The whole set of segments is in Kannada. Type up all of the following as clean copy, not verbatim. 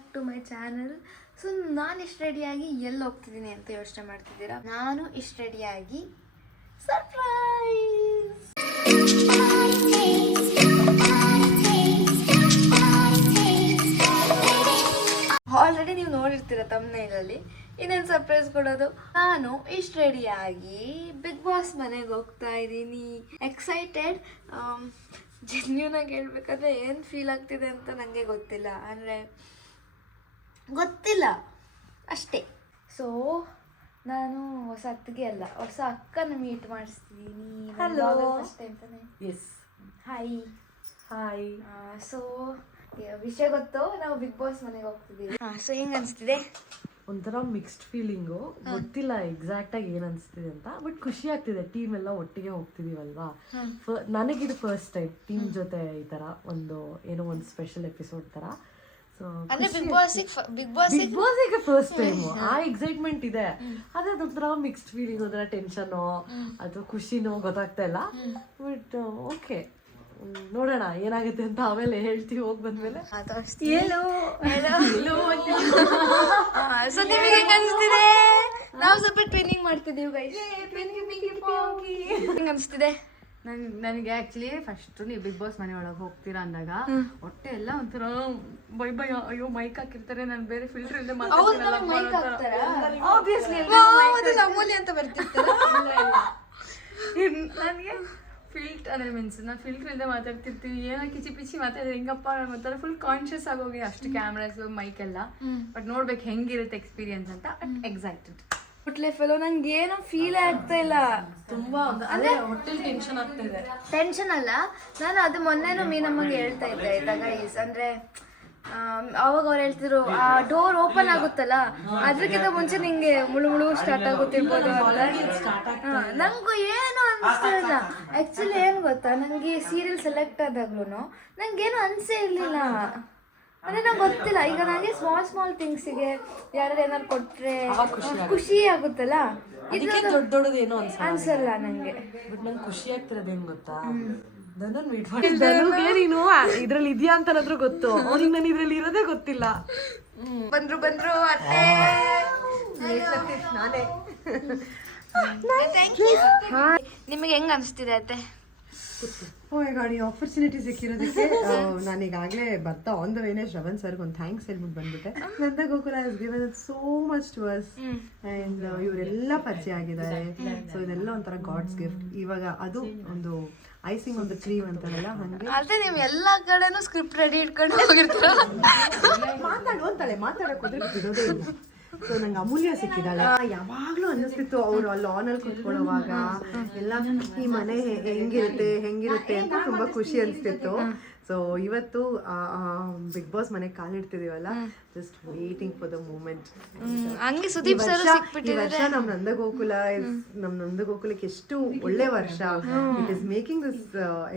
Back to my channel. So ನಾನು ಇಷ್ಟು ರೆಡಿಯಾಗಿ ಎಲ್ಲಿ ಹೋಗ್ತಿದ್ದೀನಿ ಅಂತ ಯೋಚನೆ ಮಾಡ್ತಿದ್ದೀರಾ? ನಾನು ಇಷ್ಟು ರೆಡಿಯಾಗಿ ಸರ್ಪ್ರೈಸ್! ಆಲ್ರೆಡಿ ನೀವು ನೋಡಿರ್ತೀರ ತಮ್ನೇಲಲ್ಲಿ ಇನ್ನೇನು ಸರ್ಪ್ರೈಸ್ ಕೊಡೋದು. ನಾನು ಇಷ್ಟು ರೆಡಿಯಾಗಿ ಬಿಗ್ ಬಾಸ್ ಮನೆಗೆ ಹೋಗ್ತಾ ಇದ್ದೀನಿ. ಎಕ್ಸೈಟೆಡ್. ಜೆನ್ಯೂನ್ ಆಗಿ ಹೇಳ್ಬೇಕಾದ್ರೆ ಏನು ಫೀಲ್ ಆಗ್ತಿದೆ ಅಂತ ನನಗೆ ಗೊತ್ತಿಲ್ಲ, ಅಂದರೆ ಗೊತ್ತಿಲ್ಲ ಅಷ್ಟೇ. ಸೊ ನಾನು ಹೊಸ ಅತ್ತಿಗೆ ಅಲ್ಲ, ಹೊಸ ಅಕ್ಕನ ಮೀಟ್ ಮಾಡಿಸ್ತಿದ್ದೀನಿ. ಅಷ್ಟೇ ಅಂತಾನೆ. S, hi hi. ಸೊ ವಿಷಯ ಗೊತ್ತು, ನಾವು ಬಿಗ್ ಬಾಸ್ ಮನೆಗೆ ಹೋಗ್ತಿದ್ದೀವಿ. ಸೊ ಹೆಂಗೆ ಅನಿಸ್ತಿದೆ? ಒಂಥರ ಮಿಕ್ಸ್ಡ್ ಫೀಲಿಂಗು, ಗೊತ್ತಿಲ್ಲ ಎಕ್ಸಾಕ್ಟ್ ಆಗಿ ಏನ್ ಅನ್ಸ್ತಿದೆ ಅಂತ. ಬಟ್ ಖುಷಿ ಆಗ್ತಿದೆ, ಟೀಮ್ ಎಲ್ಲ ಒಟ್ಟಿಗೆ ಹೋಗ್ತಿದೀವಲ್ವಾ. ನನಗಿದು ಫಸ್ಟ್ ಟೈಮ್ ಟೀಮ್ ಜೊತೆ ಈ ತರ ಒಂದು ಸ್ಪೆಷಲ್ ಎಪಿಸೋಡ್ ತರ. ಸೊ ಬಿಗ್ ಬಾಸ್ ಈಗ ಫಸ್ಟ್ ಟೈಮ್ ಆ ಎಕ್ಸೈಟ್ಮೆಂಟ್ ಇದೆ. ಅದೇ ಅದೊಂಥರ ಮಿಕ್ಸ್ಡ್ ಫೀಲಿಂಗ್, ಒಂಥರ ಟೆನ್ಷನೋ ಅಥವಾ ಖುಷಿನೋ ಗೊತ್ತಾಗ್ತಾ ಇಲ್ಲ. ಬಟ್ ಓಕೆ, ನೋಡೋಣ ಏನಾಗುತ್ತೆ ಅಂತ ಆಮೇಲೆ ಹೇಳ್ತೀವಿ ಹೋಗಿ ಬಂದ್ಮೇಲೆ. ಸೊ ನಿಮಗೆ ಹೆಂಗ ಅನಿಸ್ತಿದೆ? ನಾವು ಸ್ವಲ್ಪ ಟ್ರೈನಿಂಗ್ ಮಾಡ್ತಿದ್ದೀವಿ ಗೈಸ್. ಹೆಂಗ ಅನಿಸ್ತಿದೆ? ನನಗೆ ಆಕ್ಚುಲಿ ಫಸ್ಟ್ ನೀವು ಬಿಗ್ ಬಾಸ್ ಮನೆ ಒಳಗೆ ಹೋಗ್ತೀರಾ ಅಂದಾಗ ಹೊಟ್ಟೆ ಎಲ್ಲ ಒಂಥರ ಬೈ ಬೈ, ಅಯ್ಯೋ ಮೈಕ್ ಹಾಕಿರ್ತಾರೆ, ನಾನು ಬೇರೆ ಫಿಲ್ಟರ್ ಇಲ್ಲದೆ ಅಮೂಲ್ಯ ಅಂತ ಬರ್ತಿರ್ತಾರೆ. ನನಗೆ ನಾನು ಫಿಲ್ಟರ್ ಇಲ್ಲದೆ ಮಾತಾಡ್ತಿರ್ತೀವಿ, ಏನೋ ಕಿಚಿ ಪಿಚಿ ಮಾತಾಡಿದ್ರೆ ಹೆಂಗಪ್ಪ ಒಂಥರ ಫುಲ್ ಕಾನ್ಶಿಯಸ್ ಆಗೋಗಿ, ಅಷ್ಟು ಕ್ಯಾಮ್ರಾಸ್ ಮೈಕ್ ಎಲ್ಲ. ಬಟ್ ನೋಡ್ಬೇಕು ಹೆಂಗಿರುತ್ತೆ ಎಕ್ಸ್ಪೀರಿಯನ್ಸ್ ಅಂತ. ಎಕ್ಸೈಟೆಡ್. ಫೆಲೋ ನಂಗೆ ಏನೋ ಫೀಲ್ ಆಗ್ತಾ ಇಲ್ಲ, ತುಂಬಾ ಅಂದ್ರೆ ಹೊಟ್ಟೆ ಟೆನ್ಷನ್ ಆಗ್ತಾ ಇದೆ. ಟೆನ್ಷನ್ ಅಲ್ಲ, ನಾನು ಅದು ಮೊನ್ನೆನೂ ಮೀನಮ್ಮಗೆ ಹೇಳ್ತಾ ಇದ್ದೆ ಆಯ್ತಾ ಗೈಸ್. ಅಂದ್ರೆ ಅವಾಗ ಅವ್ರು ಹೇಳ್ತಿದ್ರು ಆ ಡೋರ್ ಓಪನ್ ಆಗುತ್ತಲ್ಲ, ಅದ್ರಕ್ಕಿಂತ ಮುಂಚೆ ನಿಂಗೆ ಮುಳು ಸ್ಟಾರ್ಟ್ ಆಗುತ್ತಿರ್ಬೋದು ಅಂತ. ನಂಗೂ ಏನು ಅನಿಸ್ತಿಲ್ಲ. ಆಕ್ಚುಲಿ ಏನು ಗೊತ್ತಾ, ನನಗೆ ಸೀರಿಯಲ್ ಸೆಲೆಕ್ಟ್ ಆದಾಗ್ಲೂ ನಂಗೇನು ಅನ್ಸೇ ಇರಲಿಲ್ಲ. ಅಂದ್ರೆ ನಂಗೆ ಗೊತ್ತಿಲ್ಲ, ಈಗ ನನಗೆ ಸ್ಮಾಲ್ ಥಿಂಗ್ಸಿಗೆ ಯಾರು ಏನಾರು ಕೊಟ್ರೆ ಖುಷಿ ಆಗುತ್ತಲ್ಲ, ದೊಡ್ಡದೇನೋ ಅನ್ಸಲ್ಲ ನಂಗೆ. ಬಟ್ ನಂಗೆ ಖುಷಿ ಆಗ್ತಿರೋದು ಏನ್ ಗೊತ್ತಾ, ನೀನು ಇದ್ರಲ್ಲಿ ಇದೆಯಾ ಅಂತನಾದ್ರೂ ಗೊತ್ತು, ಅವ್ರಿಗೆ ನಾನು ಇದ್ರಲ್ಲಿ ಇರೋದೇ ಗೊತ್ತಿಲ್ಲ. ಬಂದ್ರು ಅತ್ತೆ, ನಾನೇ. ನಿಮಗೆ ಹೆಂಗ್ ಅನಿಸ್ತಿದೆ ಅತ್ತೆ? ಗಾಡಿ ಆಪರ್ಚುನಿಟಿ ಸಿಕ್ಕಿರೋದಕ್ಕೆ ನಾನು ಈಗಾಗಲೇ ಬರ್ತಾ ಆನ್ ದ ವೇನೆ ಶ್ರವಣ್ ಸರ್ಗೆ ಒಂದು ಥ್ಯಾಂಕ್ಸ್ ಹೇಳ್ಬಿಟ್ಟು ಬಂದ್ಬಿಟ್ಟೆ. Nanda Gokula has given so much to us and ಇವರೆಲ್ಲ ಪರಿಚಯ ಆಗಿದ್ದಾರೆ. ಸೊ ಇದೆಲ್ಲ ಒಂಥರ ಗಾಡ್ಸ್ ಗಿಫ್ಟ್. ಇವಾಗ ಅದು ಒಂದು ಐಸಿಂಗ್ ಒಂದು ಕ್ರೀಮ್ ಅಂತಾರಲ್ಲ ಹಂಗೆ. ಅದೇ ನೀವು ಎಲ್ಲ ಕಡೆನೂ ಸ್ಕ್ರಿಪ್ಟ್ ರೆಡಿ ಇಟ್ಕೊಂಡು ಹೋಗಿರ್ತೀರ. ಮಾತಾಡೋಕೆ ಹೋದ್ರೆ ಬಿಡೋದೇ ಇಲ್ಲ. ಸೊ ನಂಗೆ ಅಮೂಲ್ಯ ಸಿಕ್ಕಿದ್ದಾಳೆ. ಯಾವಾಗ್ಲೂ ಅನ್ನಿಸ್ತಿತ್ತು ಅವ್ರು ಅಲ್ಲಿ ಆನಲ್ಲಿ ಕುತ್ಕೊಳ್ಳುವಾಗ ಎಲ್ಲ ಈ ಮನೆ ಹೆಂಗಿರುತ್ತೆ ಅಂತ ತುಂಬಾ ಖುಷಿ ಅನಿಸ್ತಿತ್ತು. ಸೊ ಇವತ್ತು ಬಿಗ್ ಬಾಸ್ ಮನೆಗೆ ಕಾಲಿಡ್ತಿದೀವಲ್ಲ, just waiting for the moment. ಹಂಗೆ ಸುದೀಪ್ ಸರ್ ಈ ವರ್ಷ ನಮ್ಮ ನಂದಗೋಕುಲಕ್ಕೆ ಎಷ್ಟು ಒಳ್ಳೆ ವರ್ಷ. It is making this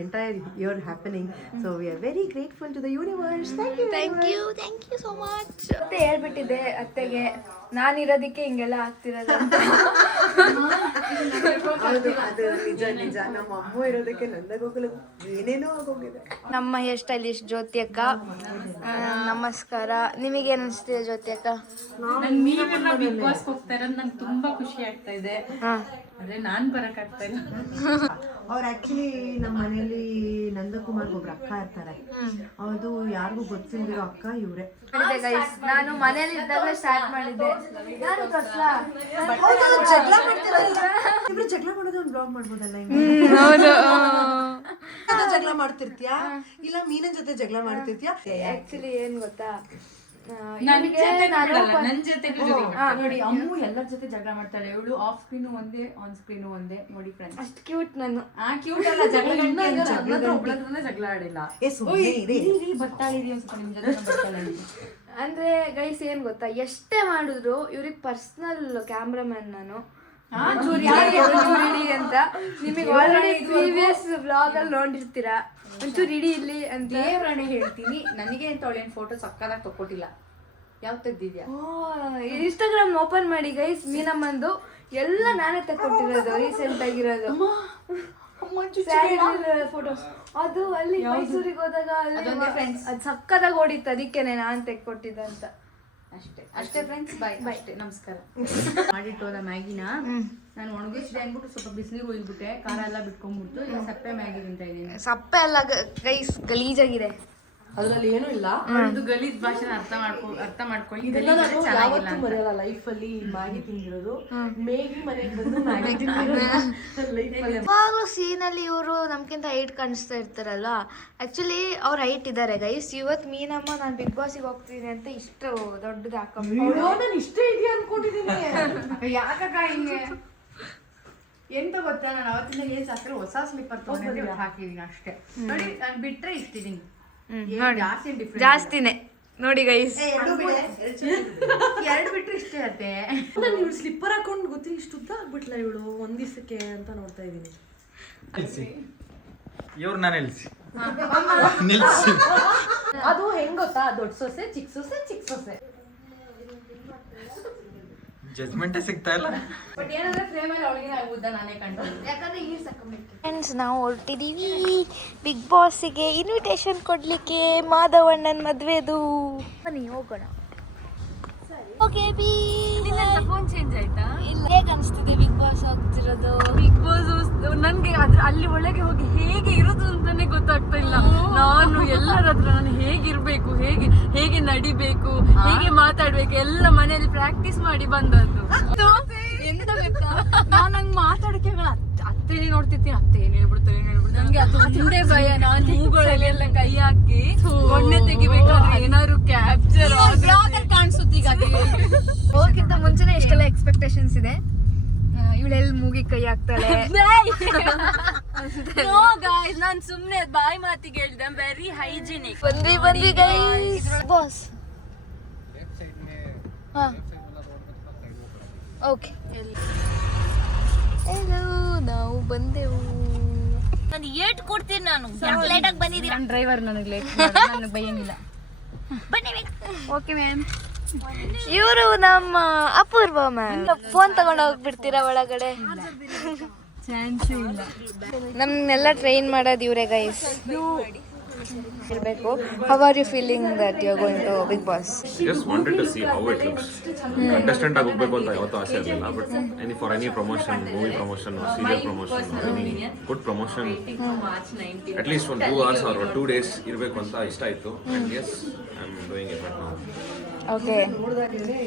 entire year happening. So we are very grateful to the universe. Thank you so much. ಮತ್ತೆ ಹೇಳ್ಬಿಟ್ಟಿದ್ದೆ ಅತ್ತೆಗೆ, ನಾನಿರೋದಕ್ಕೆ ಹಿಂಗೆಲ್ಲ ಆಗ್ತಿರೋದು. ಅದು ನಿಜ. ನಮ್ಮ ಅಮ್ಮ ಇರೋದಕ್ಕೆ ನಂದಗೋಕುಲ ಏನೇನೋ ಆಗೋಗಿದೆ. ನಮ್ಮ ಹೇರ್ ಸ್ಟೈಲಿಸ್ಟ್ ಜ್ಯೋತಿ ಅಕ್ಕ, ನಮಸ್ಕಾರ. ನಿಮಗೇನು ಅನಿಸ್ತಿದೆ ಜ್ಯೋತಿ ಅಕ್ಕ? ನೀವೆಲ್ಲ ಬಿಗ್ ಬಾಸ್ ಹೋಗ್ತಾ ಇರೋದು ನಂಗೆ ತುಂಬಾ ಖುಷಿ ಆಗ್ತಾ ಇದೆ. ಆದ್ರೆ ನಾನ್ ಬರಕ್ ಆಗ್ತಾ ಇಲ್ಲ. ಅವ್ರು ಆಕ್ಚುಲಿ ನಮ್ಮ ಮನೆಯಲ್ಲಿ ನಂದಕುಮಾರ್ ಒಬ್ರು ಅಕ್ಕ ಇರ್ತಾರೆ, ಅದು ಯಾರಿಗೂ ಗೊತ್ತಿಲ್ದಿರೋ ಅಕ್ಕ ಇವ್ರೆ. ನಾನು ಮನೇಲಿ ಇದ್ದಾಗಲೇ ಸ್ಟಾರ್ಟ್ ಮಾಡಿದ್ದೆ. ಜಗಳ ಮಾಡೋದು ಒಂದು ಬ್ಲಾಗ್ ಮಾಡ್ಬೋದಲ್ಲ? ಜಗಳ ಮಾಡ್ತಿರ್ತೀಯಾ ಇಲ್ಲ ಮೀನನ್ ಜೊತೆ ಜಗಳ ಮಾಡ್ತಿರ್ತೀಯಾ? ಆಕ್ಚುಲಿ ಏನ್ ಗೊತ್ತಾ, ನನ್ ಜೊತೆ ನೋಡಿ, ಅಮ್ಮು ಎಲ್ಲರ ಜೊತೆ ಜಗಳ ಮಾಡ್ತಾಳೆ. ಇವಳು ಆಫ್ ಸ್ಕ್ರೀನು ಒಂದೇ, ಆನ್ ಸ್ಕ್ರೀನು ಒಂದೇ. ನೋಡಿ ಫ್ರೆಂಡ್ಸ್, ಅಷ್ಟು ಕ್ಯೂಟ್ ನಾನು. ಕ್ಯೂಟ್ ಅಲ್ಲ, ಜಗಳ ಆಡಿಲ್ಲ. ಬರ್ತಾಳಿದೀವಿ ಸ್ವಲ್ಪ ನಿಮ್ ಜೊತೆ ಬರ್ತಾಳಿ. ಅಂದ್ರೆ ಗೈಸ್ ಏನ್ ಗೊತ್ತಾ, ಎಷ್ಟೇ ಮಾಡಿದ್ರು ಇವ್ರಿಗೆ ಪರ್ಸನಲ್ ಕ್ಯಾಮ್ರಾಮನ್ ನಾನು ಅಂತ. ನಿಮಗೆ ಆಲ್ರೆಡಿ ಪ್ರೀವಿಯಸ್ ವ್ಲಾಗ್ ಅಲ್ಲಿ ನೋಡಿರ್ತೀರಾ. ಒಂಚೂರು ಇಡಿ ಇಲ್ಲಿ ಅಂತ ದೇವ್ರಾಣೆ ಹೇಳ್ತೀನಿ, ನನಗೆ ಅಂತ ಅವಳೇನು ಫೋಟೋ ಸಕ್ಕದಾಗಿ ತಕ್ಕೊಟ್ಟಿಲ್ಲ. ಯಾವ ತೆಗ್ದಿದ್ಯಾ? ಇನ್ಸ್ಟಾಗ್ರಾಮ್ ಓಪನ್ ಮಾಡಿ ಗೈಸ್, ಮೀನಮ್ಮಂದು ಎಲ್ಲ ನಾನೇ ತಕ್ಕೊಟ್ಟಿರೋದು, ರೀಸೆಂಟ್ ಆಗಿರೋದು. ಫೋಟೋಸ್ ಅದು ಅಲ್ಲಿ ಮೈಸೂರಿಗೆ ಹೋದಾಗ ಅಲ್ಲಿ ಅದು ಸಕ್ಕದಾಗ ಓಡಿತ್ತು, ಅದಕ್ಕೇನೆ ನಾನ್ ತೆಕ್ಕೊಟ್ಟಿದ್ದಂತ. ಅಷ್ಟೇ ಫ್ರೆಂಡ್ಸ್, ಬಾಯ್ ಅಷ್ಟೇ, ನಮಸ್ಕಾರ. ಮಾಡಿಟ್ಟೋದ ಮ್ಯಾಗಿನ ನಾನು ಒಣಗಿಸಿದೆ ಅಂದ್ಬಿಟ್ಟು ಸ್ವಲ್ಪ ಬಿಸಿನೀರು ಒಯ್ದ್ಬಿಟ್ಟೆ, ಖಾರ ಎಲ್ಲ ಬಿಟ್ಕೊಂಡ್ಬಿಟ್ಟು ಈಗ ಸಪ್ಪೆ ಮ್ಯಾಗಿ ತಿಂತಾ ಇದ್ದೀನಿ. ಸಪ್ಪೆ ಎಲ್ಲ ಗೈಸ್ ಗಲೀಜಾಗಿದೆ. ಅದ್ರಲ್ಲಿ ಏನೂ ಇಲ್ಲ. ಇದು ಗಲೀಜ್ ಭಾಷೆನ ಅರ್ಥ ಮಾಡ್ಕೊಳ್ಳಿ. ಇದೆಲ್ಲ ನಾನು ಯಾವತ್ತೂ ಮರೆಯಲ್ಲ ಲೈಫಲ್ಲಿ. ಮ್ಯಾಗಿ ತಿಂದಿರೋದು, ಮೇಗಿ ಮನೆಗೆ ಬಂದು ಮ್ಯಾಗಿ ತಿಂದಿರೋದು ಲೈಫಲ್ಲಿ. ಯಾವಾಗಲೂ ಸೀನಲ್ಲಿ ಇವರು ನಮ್ಗಿಂತ ಹೈಟ್ ಕಾಣಿಸ್ತಾ ಇರ್ತಾರಲ್ಲ. ಆಕ್ಚುಲಿ ಅವ್ರು ಹೈಟ್ ಇದ್ದಾರೆ ಗೈಸ್. ಇವತ್ತು ಮೀನಮ್ಮ ನಾನು ಬಿಗ್ ಬಾಸಿಗೆ ಹೋಗ್ತೀನಿ ಅಂತ ಇಷ್ಟು ದೊಡ್ಡದು ಹಾಕೊಂಡು ನಾನು ಇಷ್ಟೇ ಇದೆಯಾ ಅನ್ಕೊಂಡಿದ್ದೀನಿ. ಯಾಕಕ್ಕ ಹಿಂಗೆ ಎಂತ ಗೊತ್ತಾ, ನಾನು ಅವತ್ತಿಂದ ಏನ್ ಸಾಕ್ರೆ ಹೊಸ ಸ್ಲಿಪ್ಪರ್ ತಗೊಂಡಿದ್ದೆ ಹಾಕಿದೀನಿ ಅಷ್ಟೇ. ನೋಡಿ ನಾನು ಬಿಟ್ರೆ ಇಷ್ಟಿದೀನಿ, ಜಾಸ್ತಿ ಡಿಫ್ರೆಂಟ್ ಜಾಸ್ತಿನೇ ನೋಡಿ ಗೈಸ್. ಎರಡು ಬಿಟ್ರೆ ಇಷ್ಟೇ ಅತ್ತೆ. ನಾನು ಇವಳು ಸ್ಲಿಪ್ಪರ್ ಹಾಕೊಂಡು ಗೊತ್ತಿ ಇಷ್ಟು ಉದ್ದ ಆಗ್ಬಿಟ್ಲ ಇವಳು ಒಂದ್ ದಿವಸಕ್ಕೆ ಅಂತ ನೋಡ್ತಾ ಇದ್ದೀನಿ. ಇವ್ರು ನಾನು ನಿಲ್ಸಿ ಅದು ಹೆಂಗ್ ಗೊತ್ತಾ, ದೊಡ್ಡ ಸೊಸೆ ಚಿಕ್ಕ ಸೊಸೆ ಚಿಕ್ಕ ಸೊಸೆ ಜಜ್ಮೆಂಟೇ ಸಿಗ್ತಾ ಇಲ್ಲ. ಬಟ್ ಏನಂದ್ರೆ ಫ್ರೇಮ್ ಅಲ್ಲಿ ಅವಳಿಗೆ ಉದ್ದ ನಾನೇ ಕಂಡು, ಯಾಕಂದ್ರೆ ಈ ಸಾಕಬೇಕು. ಫ್ರೆಂಡ್ಸ್, ನಾವು ಹೊರಟಿದ್ದೀವಿ ಬಿಗ್ ಬಾಸಿಗೆ ಇನ್ವಿಟೇಷನ್ ಕೊಡ್ಲಿಕ್ಕೆ. ಮಾಧವಣ್ಣನ ಮದ್ವೆದು. ಬನ್ನಿ ಹೋಗೋಣ. Okay B. ಫೋನ್ ಚೇಂಜ್ ಆಯ್ತಾ? ಹೇಗೆ ಅನಿಸ್ತಿದೆ ಬಿಗ್ ಬಾಸ್ ಆಗ್ತಿರೋದು? ಬಿಗ್ ಬಾಸ್ ನನ್ಗೆ ಅಲ್ಲಿ ಒಳಗೆ ಹೋಗಿ ಹೇಗೆ ಇರೋದು ಅಂತಾನೆ ಗೊತ್ತಾಗ್ತಾ ಇಲ್ಲ. ನಾನು ಎಲ್ಲರ ಹತ್ರ ನಾನು ಹೇಗಿರ್ಬೇಕು, ಹೇಗೆ ನಡಿಬೇಕು, ಹೇಗೆ ಮಾತಾಡ್ಬೇಕು ಎಲ್ಲ ಮನೆಯಲ್ಲಿ ಪ್ರಾಕ್ಟೀಸ್ ಮಾಡಿ ಬಂದದ್ದು. ಎಂತ ಗೊತ್ತಾ, ನಾನು ಹಂಗ್ ಮಾತಾಡಕ್ಕೆ ಅತ್ತೆ ನೋಡ್ತಿರ್ತೀನಿ, ಅತ್ತೆ ಏನ್ ಹೇಳ್ಬಿಡ್ತಾರೆ ನಂಗೆ ಅದು ಮುಂದೆ ಭಯ. ನಾನು ಹೂಗಳೆಲ್ಲ ಕೈ ಹಾಕಿ ಗೊಣ್ಣೆ ತೆಗಿಬೇಕಾದ್ರೆ ಏನಾದ್ರು ಕ್ಯಾಪ್ಚರ್ ಕಾಣಿಸುತ್ತೆ. ಈಗ ಹೋಗಕ್ಕಿಂತ ಮುಂಚೆನೆ ಎಷ್ಟೆಲ್ಲ ಎಕ್ಸ್ಪೆಕ್ಟೇಷನ್ಸ್ ಇದೆ. ಇವಳೆಲ್ಲಿ ಮೂಗಿ ಕೈ ಹಾಕ್ತಾಳೆ. ನಾನ್ ಸುಮ್ನೆ ಬಾಯಿ ಮಾತಿಗೆ ಹೇಳಿದೆ, ವೆರಿ ಹೈಜಿನಿಕ್. ಬಂದ್ವಿ ಗೈಸ್. ಬಾಸ್ ಓಕೆ, ನಾವು ಬಂದೆವು. ನಾನು ಏಟ್ ಕೊಡ್ತೀನಿ. ನಾನು ಲೇಟ್ ಆಗಿ ಬಂದಿದ್ದೀನಿ. ನನ್ನ ಡ್ರೈವರ್ ನನಗೆ ಲೇಟ್, ನನಗೆ ಬೈಯಂಗಿಲ್ಲ. Okay ma'am. ಇವರು ನಮ್ಮ ಅಪೂರ್ವ ಮ್ಯಾಮ್. ಫೋನ್ ತಗೊಂಡು ಹೋಗ್ಬಿಡ್ತೀರಾ ಒಳಗಡೆ? ಚಾನ್ಸೇ ಇಲ್ಲ. ನಮ್ನೆಲ್ಲ ಟ್ರೈನ್ ಮಾಡೋದು ಇವರೇ ಗೈಸ್. ಹೇಳ್ಬೇಕು, how are you feeling that you are going to Bigg Boss? Just wanted to see how it looks. Contestant ಆಗಿ ಹೋಗ್ಬೇಕು ಅಂತ ಯಾವತ್ತೂ ಆಸೆ ಇರಲಿಲ್ಲ, but for any promotion, movie promotion or serial promotion or any good promotion, at least ಒಂದು 2 hours or 2 days ಇರಬೇಕು ಅಂತ ಇಷ್ಟ ಆಯಿತು. And yes, I am doing it right now. Okay,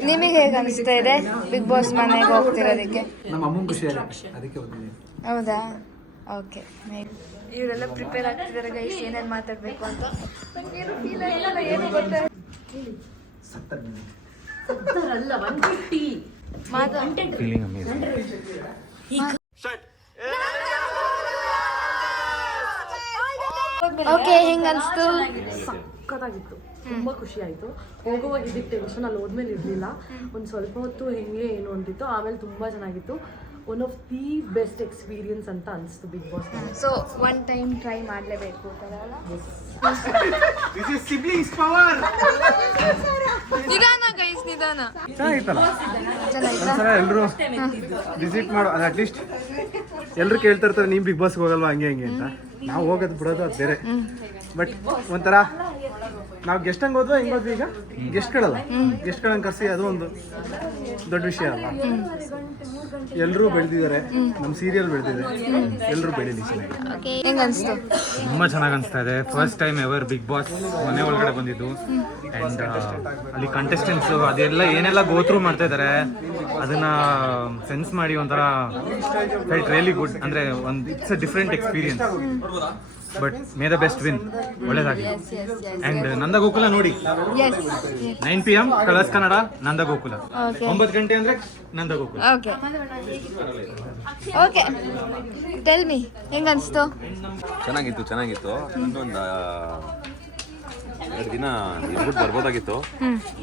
ನಿಮಗೆ ಹೇಗೆ ಅನಿಸ್ತಾ ಇದೆ ಬಿಗ್ ಬಾಸ್ ಮನೆಗೆ ಹೋಗ್ತಿರೋದಕ್ಕೆ? ನಮ್ಮ ಅಮ್ಮನ ಖುಷಿ ಅದಕ್ಕೆ ಬಂದಿದ್ದೀನಿ. ಹೌದಾ? ಓಕೆ, ಇವರೆಲ್ಲ ಪ್ರಿಪೇರ್ ಆಗ್ತಿದ್ದಾರೆ ಗೈಸ್, ಏನೇನು ಮಾತಾಡಬೇಕು ಅಂತ. ನನಗೇನು ಫೀಲ್ ಆಗಿಲ್ಲ, ಏನು ಗೊತ್ತಾ? Feeling amazing. ಓಕೆ, ಹೆಂಗೆ ಅನಿಸ್ತು? ಸಕ್ಕತ್ತಾಗಿತ್ತು, ತುಂಬ ಖುಷಿ ಆಯಿತು. ಹೋಗುವಾಗ ಇದಕ್ಕೆ ಟೆನ್ಷನ್, ಅಲ್ಲಿ ಹೋದ್ಮೇಲೆ ಇರಲಿಲ್ಲ. ಒಂದು ಸ್ವಲ್ಪ ಹೊತ್ತು ಹೆಂಗೆ ಏನು ಅಂತಿತ್ತು, ಆಮೇಲೆ ತುಂಬ ಚೆನ್ನಾಗಿತ್ತು. One of the best experience ಅಂತ ಅನಿಸ್ತು Bigg Boss. So one time try ಮಾಡಲೇಬೇಕು. ನಿಧಾನ ಗೈಸ್, ನಿಧಾನ. ಚೆನ್ನಾಗಿತ್ತಲ್ಲ, ಒಂದ್ಸಲ ಎಲ್ಲರೂ ವಿಸಿಟ್ ಮಾಡೋ. ಅದು ಅಟ್ಲೀಸ್ಟ್ ಎಲ್ಲರೂ ಕೇಳ್ತಾ ಇರ್ತಾರೆ, ನೀವು ಬಿಗ್ ಬಾಸ್ಗೆ ಹೋಗಲ್ವಾ ಹಂಗೆ ಹಂಗೆ ಅಂತ. ನಾವು ಹೋಗೋದು ಬಿಡೋದು ಅದು ಬೇರೆ. ಬಟ್ ಒಂಥರ ನಾವು ಗೆಸ್ಟ್ ಹಂಗೆ ಹೋದ್ವಾ ಹೆಂಗೆ ಹೋದ್ವಿ. ಈಗ ಗೆಸ್ಟ್ಗಳನ್ನ ಕರೆಸಿ ಅದು ಒಂದು ದೊಡ್ಡ ವಿಷಯ ಅಲ್ಲ. ಎಲ್ಲರೂ ಬೆಳೆದಿದ್ದಾರೆ, ನಮ್ಮ ಸೀರಿಯಲ್ ಬೆಳೆದಿದೆ, ಎಲ್ಲರೂ ಬೆಳೀಲಿ ಚೆನ್ನಾಗಿ. ಹೆಂಗೆ ಅನಿಸ್ತು? ತುಂಬ ಚೆನ್ನಾಗಿ ಅನಿಸ್ತಾ ಇದೆ. First time ever Bigg Boss ಮನೆ ಒಳಗಡೆ ಬಂದಿದ್ದು. ಆ್ಯಂಡ್ ಅಲ್ಲಿ ಕಂಟೆಸ್ಟೆಂಟ್ಸು ಅದೆಲ್ಲ ಏನೆಲ್ಲ ಗೋತ್ರೂ ಮಾಡ್ತಾ ಇದ್ದಾರೆ ಅದನ್ನು ಸೆನ್ಸ್ ಮಾಡಿ ಒಂಥರ ಫೆಲ್ಟ್ ರಿಯಲಿ ಗುಡ್. ಅಂದರೆ ಒಂದು it's a different experience. But may the best win. ಒಳ್ಳೇದಾಗಲಿ. ಆ್ಯಂಡ್ ನಂದಗೋಕುಲ ನೋಡಿ, 9 PM ಕಲರ್ಸ್ ಕನ್ನಡ ನಂದಗೋಕುಲ, 9 ಗಂಟೆ ಅಂದರೆ Nandagokula. Okay okay, tell me, ಹೆಂಗೆ ಅನಿಸ್ತು? ಚೆನ್ನಾಗಿತ್ತು. ಇನ್ನೊಂದು 2 ದಿನ ಇರ್ಬಿಟ್ಟು ಬರ್ಬೋದಾಗಿತ್ತು,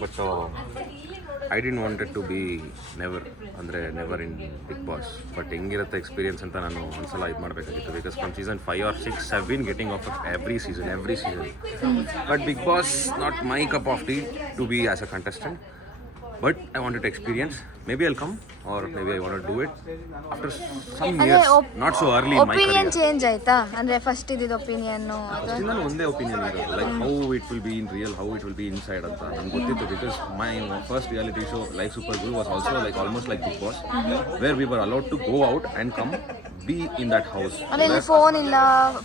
but I didn't wanted to be never in Bigg Boss. But ಹೆಂಗಿರುತ್ತೆ ಎಕ್ಸ್ಪೀರಿಯನ್ಸ್ ಅಂತ ನಾನು ಒಂದ್ಸಲ ಇದು ಮಾಡಬೇಕಾಗಿತ್ತು. Because from season 5 or 6 I've been getting offered every season. But Big Boss not my cup of tea to be as a contestant. But I wanted to experience. Maybe I'll come, or maybe I want to do it after some ಅದೇ years. Not so early in my opinion career. Change ಆಯ್ತಾ ಅಂದ್ರೆ ಫಸ್ಟ್ ಇದ್ದಿದ್ದು ಒಪಿನಿಯನ್ನು ನಾನು ಒಂದೇ ಒಪಿನಿಯನ್ ಇರೋದು like how it will be in real, how it will be inside ಅಂತ ನಂಗೆ ಗೊತ್ತಿತ್ತು. Because my first reality show Life Super Guru was also like almost like Bigg Boss, where we were allowed to go out and come be in that house. ಅಂದ್ರೆ ಇಲ್ಲಿ ಫೋನ್ ಇಲ್ಲ,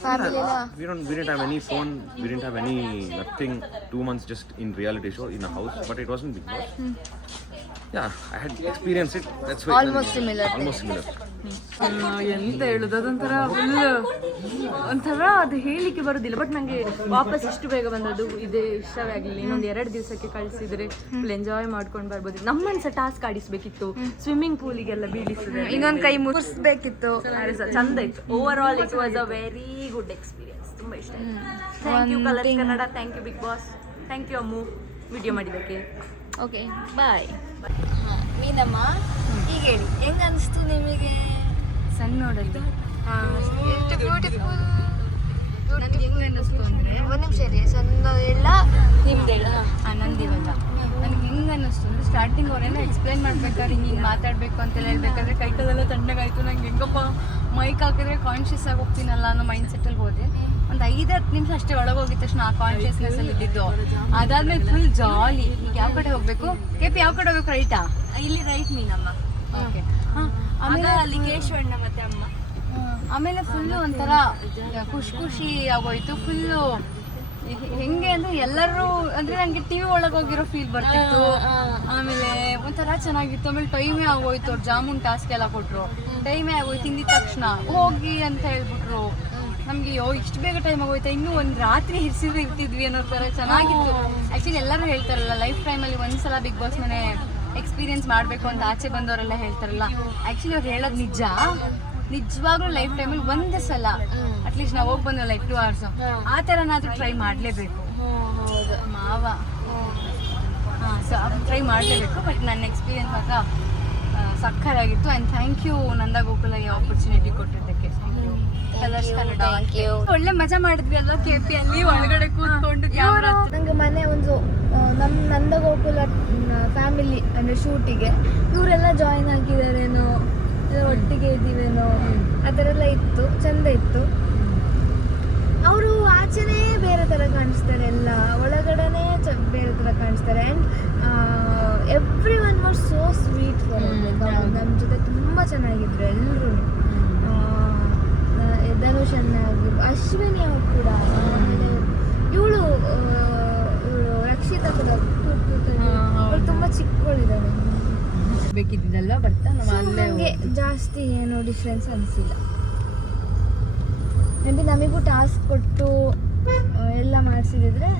ಫ್ಯಾಮಿಲಿ ಇಲ್ಲ. We didn't have any phone, we didn't have any nothing. 2 months just in reality show in a house, but it wasn't Big Boss. Yeah, I had experienced it. That's why Almost similar. Almost similar. ಎಂತ ಹೇಳುದು, ಅದೊಂಥರ ಫುಲ್ ಒಂಥರ ಅದು ಹೇಳಲಿಕ್ಕೆ ಬರೋದಿಲ್ಲ. ಬಟ್ ನನಗೆ ವಾಪಸ್ ಇಷ್ಟು ಬೇಗ ಬಂದದ್ದು ಇದೇ ಇಷ್ಟವೇ ಆಗಲಿಲ್ಲ. ಇನ್ನೊಂದು 2 ದಿವಸಕ್ಕೆ ಕಳಿಸಿದ್ರೆ ಫುಲ್ ಎಂಜಾಯ್ ಮಾಡ್ಕೊಂಡು ಬರ್ಬೋದು. ನಮ್ಮನ್ನು ಸಹ ಟಾಸ್ಕ್ ಆಡಿಸ್ಬೇಕಿತ್ತು, ಸ್ವಿಮ್ಮಿಂಗ್ ಪೂಲಿಗೆಲ್ಲ ಬೀಳಿಸಿದ್ರೆ ಇನ್ನೊಂದು ಕೈ ಮುಗಿಸ್ಬೇಕಿತ್ತು. ಚಂದ ಇತ್ತು. Over all it was a very good experience. ತುಂಬ ಇಷ್ಟ ಆಯಿತು. Thank you Colors Kannada, thank you Bigg Boss, thank you Ammu video ಮಾಡಿದ್ದಕ್ಕೆ. Okay bye. ಮೀನಮ್ಮ ಈಗ ಹೇಳಿ ಹೆಂಗ ಅನಿಸ್ತು ನಿಮಗೆ? ಸಣ್ಣ ನೋಡೋದು ಎಷ್ಟು ಬ್ಯೂಟಿಫುಲ್. ನನಗೆ ಹೆಂಗೆ ಅನ್ನಿಸ್ತು ಅಂದರೆ, ಒಂದು ನಿಮಿಷ ರೀ, ಸಣ್ಣ ಎಲ್ಲ ನಿಮ್ದು ಹೇಳ. ನಂದಿವಲ್ಲ ನನಗೆ ಹೆಂಗೆ ಅನ್ನಿಸ್ತು ಅಂದರೆ, ಸ್ಟಾರ್ಟಿಂಗ್ ಅವರೇನೋ ಎಕ್ಸ್ಪ್ಲೈನ್ ಮಾಡ್ಬೇಕಾದ್ರೆ ಹಿಂಗೆ ಮಾತಾಡಬೇಕು ಅಂತೆಲ್ಲ ಹೇಳ್ಬೇಕಾದ್ರೆ ಕೈಕಲ್ಲೆಲ್ಲ ತಣ್ಣಗಾಯಿತು. ನಂಗೆ ಹೆಂಗಪ್ಪ ಮೈಕ್ ಹಾಕಿದ್ರೆ ಕಾನ್ಷಿಯಸ್ ಆಗಿ ಹೋಗ್ತೀನಲ್ಲ ಅನ್ನೋ ಮೈಂಡ್ ಸೆಟ್ಟಲ್ಲಿ ಹೋದೆ. ಒಂದು 5-10 ನಿಮಿಷ ಅಷ್ಟೇ ಒಳಗೆ ಹೋಗಿದ ತಕ್ಷಣ ಆ ಕಾನ್ಷಿಯಸ್ನೆಸ್ಸಲ್ಲಿ ಇದ್ದಿದ್ದು. ಅದಾದ್ಮೇಲೆ ಫುಲ್ ಜಾಲಿ. ಈಗ ಯಾವ ಕಡೆ ಹೋಗಬೇಕು? ಕೆಪಿ ಯಾವ ಕಡೆ ಹೋಗ್ಬೇಕು? ರೈಟಾ? ಇಲ್ಲಿ ರೈಟ್ ಮೀನಮ್ಮ. ಓಕೆ. ಆಮೇಲೆ ಅಲ್ಲಿ ಕೇಶವಣ್ಣ ಮತ್ತೆ ಅಮ್ಮ. ಆಮೇಲೆ ಫುಲ್ಲು ಒಂಥರ ಖುಷಿ ಆಗೋಯ್ತು. ಫುಲ್ಲು ಹೆಂಗೆ ಅಂದರೆ ಎಲ್ಲರೂ ಅಂದರೆ ನನಗೆ ಟಿ ವಿ ಒಳಗೆ ಹೋಗಿರೋ ಫೀಲ್ ಬರ್ತಿತ್ತು. ಆಮೇಲೆ ಒಂಥರ ಚೆನ್ನಾಗಿತ್ತು. ಆಮೇಲೆ ಟೈಮೇ ಆಗೋಯ್ತು. ಅವ್ರು ಜಾಮೂನ್ ಟಾಸ್ಕ್ ಎಲ್ಲ ಕೊಟ್ಟರು. ಟೈಮೇ ಆಗೋಯ್ತು. ತಿಂದಿದ ತಕ್ಷಣ ಹೋಗಿ ಅಂತ ಹೇಳ್ಬಿಟ್ರು. ನಮಗೆ ಇಷ್ಟು ಬೇಗ ಟೈಮ್ ಆಗೋಯ್ತಾ, ಇನ್ನೂ ಒಂದು ರಾತ್ರಿ ಹಿರಿಸಿದ್ರೆ ಇರ್ತಿದ್ವಿ ಅನ್ನೋ ಥರ ಚೆನ್ನಾಗಿತ್ತು. ಆ್ಯಕ್ಚುಲಿ ಎಲ್ಲರೂ ಹೇಳ್ತಾರಲ್ಲ, ಲೈಫ್ ಟೈಮಲ್ಲಿ ಒಂದ್ಸಲ ಬಿಗ್ ಬಾಸ್ ಮನೆ ಎಕ್ಸ್ಪೀರಿಯನ್ಸ್ ಮಾಡಬೇಕು ಅಂತ ಆಚೆ ಬಂದವರೆಲ್ಲ ಹೇಳ್ತಾರಲ್ಲ. ಆ್ಯಕ್ಚುಲಿ ಅವ್ರು ಹೇಳೋದು ನಿಜ. ನಿಜವಾಗ್ಲೂ ಲೈಫ್ ಟೈಮಲ್ಲಿ ಒಂದು ಸಲ ಅಟ್ಲೀಸ್ಟ್ ನಾವು ಹೋಗಿ ಬಂದ್ವಲ್ಲ 2 hours ಆ ಥರನಾದ್ರೂ ಟ್ರೈ ಮಾಡಲೇಬೇಕು ಮಾವ. ಸೊ ಅದು ಟ್ರೈ ಮಾಡಲೇಬೇಕು. ಬಟ್ ನನ್ನ ಎಕ್ಸ್ಪೀರಿಯನ್ಸ್ ಮಾತ್ರ ಸಕ್ಕತ್ತಾಗಿತ್ತು. ಆ್ಯಂಡ್ ಥ್ಯಾಂಕ್ ಯು ನಂದ ಗೋಕುಲ ಈ ಆಪರ್ಚುನಿಟಿ ಕೊಟ್ಟಿದ್ದಕ್ಕೆ. ಕಲರ್ಸ್ ಕನ್ನಡ ಒಳ್ಳೆ ಮಜಾ ಮಾಡಿದ್ವಿ ಅಲ್ವಾ KP ಅಲ್ಲಿ ಒಳಗಡೆ ಕೂತ್ಕೊಂಡು ಕ್ಯಾಮ್ರಾ. ನಂಗೆ ಮನೆ ಒಂದು ನಮ್ಮ ನಂದಗೋಕುಲ ಫ್ಯಾಮಿಲಿ ಅಂದರೆ ಶೂಟಿಗೆ ಇವರೆಲ್ಲ ಜಾಯಿನ್ ಆಗಿದ್ದಾರೇನೋ, ಒಟ್ಟಿಗೆ ಇದ್ದೀವೇನೋ ಆ ಥರ ಎಲ್ಲ ಇತ್ತು. ಚೆಂದ ಇತ್ತು. ಅವರು ಆಚೆನೇ ಬೇರೆ ಥರ ಕಾಣಿಸ್ತಾರೆ, ಎಲ್ಲ ಒಳಗಡೆನೇ ಬೇರೆ ಥರ ಕಾಣಿಸ್ತಾರೆ. And every one was so sweet for ನಮ್ಮ ಜೊತೆ ತುಂಬ ಚೆನ್ನಾಗಿದ್ರು ಎಲ್ಲರೂ. ಧನುಷ್ ಅಣ್ಣ ಆಗಿರ್ಬೋದು, ಅಶ್ವಿನಿ ಅವ್ರು ಕೂಡ, ಆಮೇಲೆ ಇವಳು ರಕ್ಷಿತಾ ಕೂಡ ಅವಳು ತುಂಬ ಚಿಕ್ಕವಳಿದ್ದಾಳೆ. ಬೇಕಿದ್ದಲ್ಲ ಬರ್ತಾ ನಮಗೆ ಜಾಸ್ತಿ ಏನು ಡಿಫ್ರೆನ್ಸ್ ಅನಿಸಿಲ್ಲ. ಮೇ ಬಿ ನಮಗೂ ಟಾಸ್ಕ್ ಕೊಟ್ಟು ಎಲ್ಲ ಮಾಡಿಸಿದ್ರೆ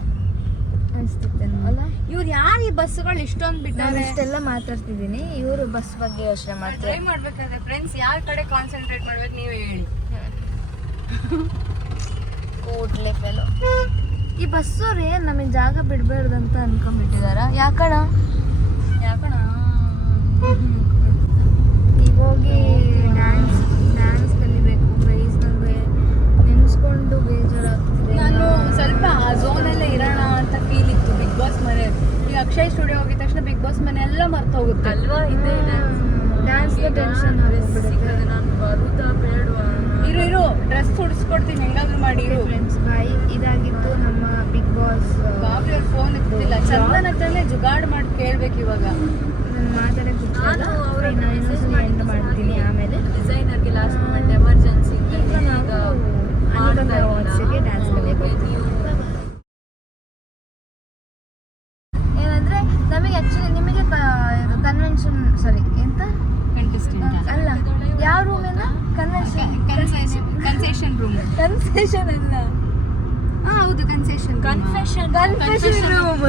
ಅನಿಸ್ತಿತ್ತೇನೋ ಅಲ್ಲ. ಇವ್ರು ಯಾರು ಈ ಬಸ್ಸುಗಳು ಇಷ್ಟೊಂದು ನಾನು ಬಿಟ್ಟಾರೆ? ಇಷ್ಟೆಲ್ಲ ಮಾತಾಡ್ತಿದ್ದೀನಿ, ಇವರು ಬಸ್ ಬಗ್ಗೆ ಯೋಚನೆ ಮಾಡ್ತಾರೆ. ಟ್ರೈ ಮಾಡ್ಬೇಕಾದ್ರೆ ಫ್ರೆಂಡ್ಸ್ ಯಾರ ಕಡೆ ಕಾನ್ಸಂಟ್ರೇಟ್ ಮಾಡ್ಬೇಕು ನೀವೇ ಹೇಳಿ. ಕೂಡ್ಲೆ ಫೆಲೋ. ಈ ಬಸ್ಸವ್ರು ಏನು ನಮಗೆ ಜಾಗ ಬಿಡಬಾರ್ದಂತ ಅನ್ಕೊಂಡ್ಬಿಟ್ಟಿದಾರ. ಯಾಕಣ ಈಗ ಹೋಗಿ ಡ್ಯಾನ್ಸ್ ಕಲಿಬೇಕು. ಪ್ರೈಸ್ ನನಗೆ ನೆನೆಸ್ಕೊಂಡು ಬೇಜಾರಾಗ್ತಿದೆ. ನಾನು ಸ್ವಲ್ಪ ಆ ಝೋನಲ್ಲೇ ಇರೋಣ ಅಂತ ಫೀಲ್ ಇತ್ತು ಬಿಗ್ ಬಾಸ್ ಮನೆ. ಈಗ ಅಕ್ಷಯ್ ಸ್ಟುಡಿಯೋ ಹೋಗಿದ ತಕ್ಷಣ ಬಿಗ್ ಬಾಸ್ ಮನೆ ಎಲ್ಲ ಮರ್ತು ಹೋಗುತ್ತೆ ಅಲ್ವಾ? ಇದೆ ಡ್ಯಾನ್ಸ್ಗೆ ಟೆನ್ಷನ್ ಆಗಿಬಿಡುತ್ತೆ. ನಾನು ಬರುತ್ತಾ ಬೇಡವಾ? ಇರು ಡ್ರೆಸ್ ಉಡಿಸ್ಕೊಡ್ತೀನಿ ಹೆಂಗಾದ್ರೂ ಮಾಡಿ. ಫ್ರೆಂಡ್ಸ್ ಬಾಯ್, ಇದಾಗಿತ್ತು ನಮ್ಮ ಬಿಗ್ ಬಾಸ್. ಬಾಬಿ ಅವ್ರ ಫೋನ್ ಎತ್ತಿಲ್ಲ. ಚಂದನ ಹತ್ರನೇ ಜುಗಾಡ್ ಮಾಡಿ ಕೇಳ್ಬೇಕು ಇವಾಗ. ನಾನು ಮಾತಾಡೋಕ್ಕೆ ಇನ್ನೊಂದ್ಸಲ ಎಂಡ್ ಮಾಡ್ತೀನಿ. ಆಮೇಲೆ ಡಿಸೈನರ್ಗೆ ಲಾಸ್ಟ್ ಮೂಮೆಂಟ್ ಎಮರ್ಜೆನ್ಸಿ ವಾಟ್ಸಿಗೆ ಡ್ಯಾನ್ಸ್ ಕಲಿಯಬೇಕು. ಏನಂದರೆ ನಮಗೆ ಆ್ಯಕ್ಚುಲಿ ನಿಮಗೆ ಕನ್ವೆನ್ಷನ್ ಎಂತ ಕಂಟೆಸ್ಟೆಂಟ್ ಅಲ್ಲ, ಯಾವ ರೂಮಿಂದ ಕನ್ಸೆಷನ್ ರೂಮ್. ಕನ್ಸೆಷನ್ ಅಲ್ಲ, ಹೌದು ಕನ್ಸೆಷನ್ ಕನ್ಫೆಷನ್ ರೂಮ್.